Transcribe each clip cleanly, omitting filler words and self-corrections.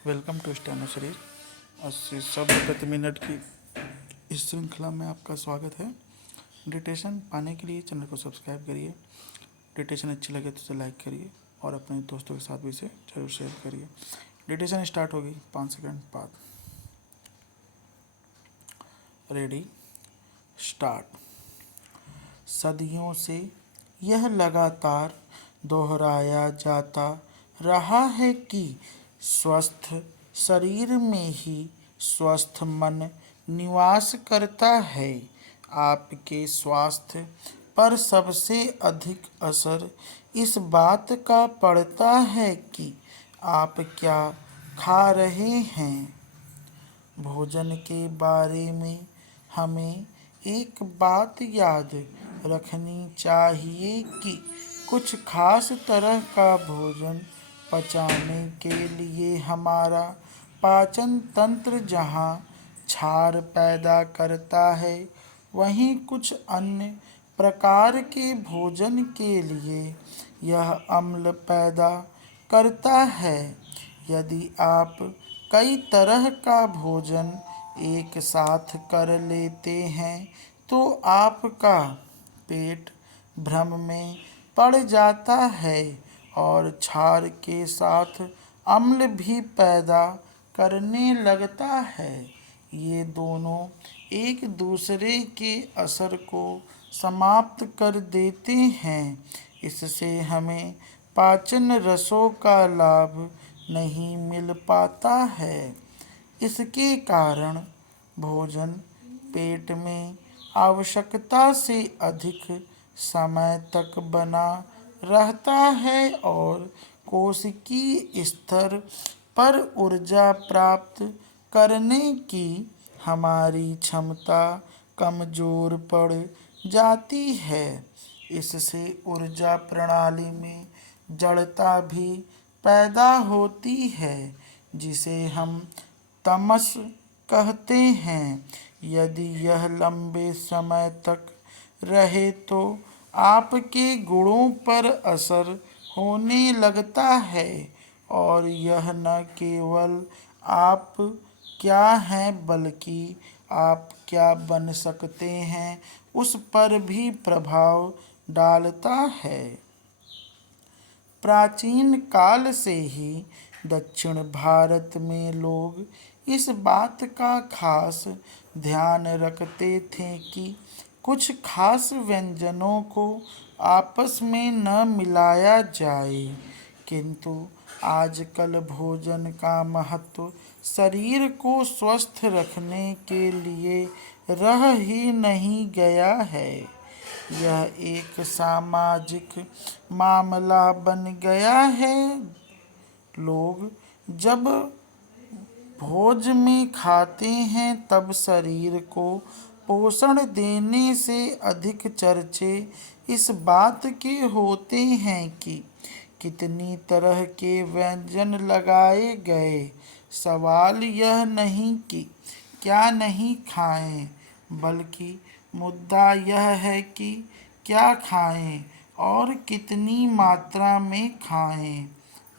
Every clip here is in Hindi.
वेलकम टू स्टेनो सीरीज 80 शब्द प्रति मिनट की इस श्रृंखला में आपका स्वागत है। डिटेशन पाने के लिए चैनल को सब्सक्राइब करिए। डिटेशन अच्छी लगे तो इसे लाइक करिए और अपने दोस्तों के साथ भी इसे जरूर शेयर करिए। डिटेशन स्टार्ट होगी 5 सेकंड बाद। Ready, start. सदियों से यह लगातार दोहराया जाता रहा है कि स्वस्थ शरीर में ही स्वस्थ मन निवास करता है। आपके स्वास्थ्य पर सबसे अधिक असर इस बात का पड़ता है कि आप क्या खा रहे हैं। भोजन के बारे में हमें एक बात याद रखनी चाहिए कि कुछ खास तरह का भोजन पचाने के लिए हमारा पाचन तंत्र जहाँ क्षार पैदा करता है, वहीं कुछ अन्य प्रकार के भोजन के लिए यह अम्ल पैदा करता है। यदि आप कई तरह का भोजन एक साथ कर लेते हैं तो आपका पेट भ्रम में पड़ जाता है और क्षार के साथ अम्ल भी पैदा करने लगता है। ये दोनों एक दूसरे के असर को समाप्त कर देते हैं। इससे हमें पाचन रसों का लाभ नहीं मिल पाता है। इसके कारण भोजन पेट में आवश्यकता से अधिक समय तक बना रहता है और कोशिकीय स्तर पर ऊर्जा प्राप्त करने की हमारी क्षमता कमजोर पड़ जाती है। इससे ऊर्जा प्रणाली में जड़ता भी पैदा होती है, जिसे हम तमस कहते हैं। यदि यह लंबे समय तक रहे तो आपके गुणों पर असर होने लगता है और यह न केवल आप क्या हैं बल्कि आप क्या बन सकते हैं उस पर भी प्रभाव डालता है। प्राचीन काल से ही दक्षिण भारत में लोग इस बात का खास ध्यान रखते थे कि कुछ खास व्यंजनों को आपस में न मिलाया जाए, किंतु आजकल भोजन का महत्व शरीर को स्वस्थ रखने के लिए रह ही नहीं गया है। यह एक सामाजिक मामला बन गया है। लोग जब भोज में खाते हैं तब शरीर को पोषण देने से अधिक चर्चे इस बात के होते हैं कि कितनी तरह के व्यंजन लगाए गए। सवाल यह नहीं कि क्या नहीं खाएं, बल्कि मुद्दा यह है कि क्या खाएं और कितनी मात्रा में खाएं।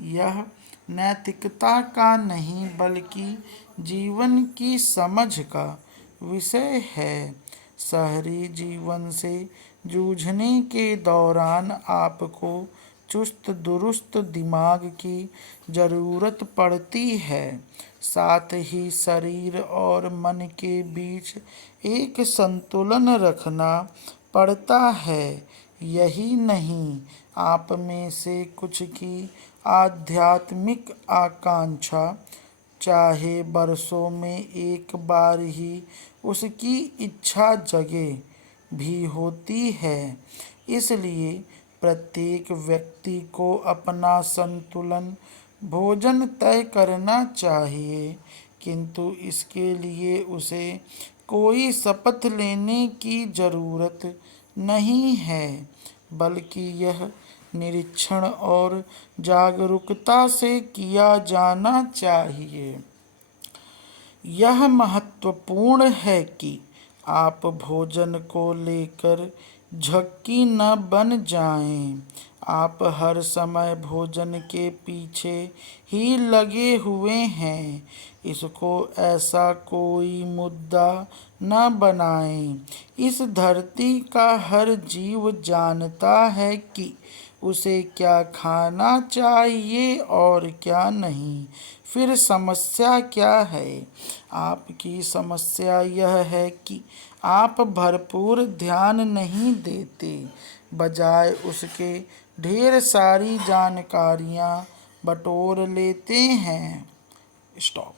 यह नैतिकता का नहीं बल्कि जीवन की समझ का विषय है। शहरी जीवन से जूझने के दौरान आपको चुस्त दुरुस्त दिमाग की ज़रूरत पड़ती है। साथ ही शरीर और मन के बीच एक संतुलन रखना पड़ता है। यही नहीं, आप में से कुछ की आध्यात्मिक आकांक्षा चाहे वर्षों में एक बार ही उसकी इच्छा जगे भी होती है। इसलिए प्रत्येक व्यक्ति को अपना संतुलन भोजन तय करना चाहिए, किंतु इसके लिए उसे कोई शपथ लेने की ज़रूरत नहीं है, बल्कि यह निरीक्षण और जागरूकता से किया जाना चाहिए। यह महत्वपूर्ण है कि आप भोजन को लेकर झक्की न बन जाएं। आप हर समय भोजन के पीछे ही लगे हुए हैं। इसको ऐसा कोई मुद्दा न बनाएं। इस धरती का हर जीव जानता है कि उसे क्या खाना चाहिए और क्या नहीं। फिर समस्या क्या है? आपकी समस्या यह है कि आप भरपूर ध्यान नहीं देते, बजाय उसके ढेर सारी जानकारियाँ बटोर लेते हैं। स्टॉप।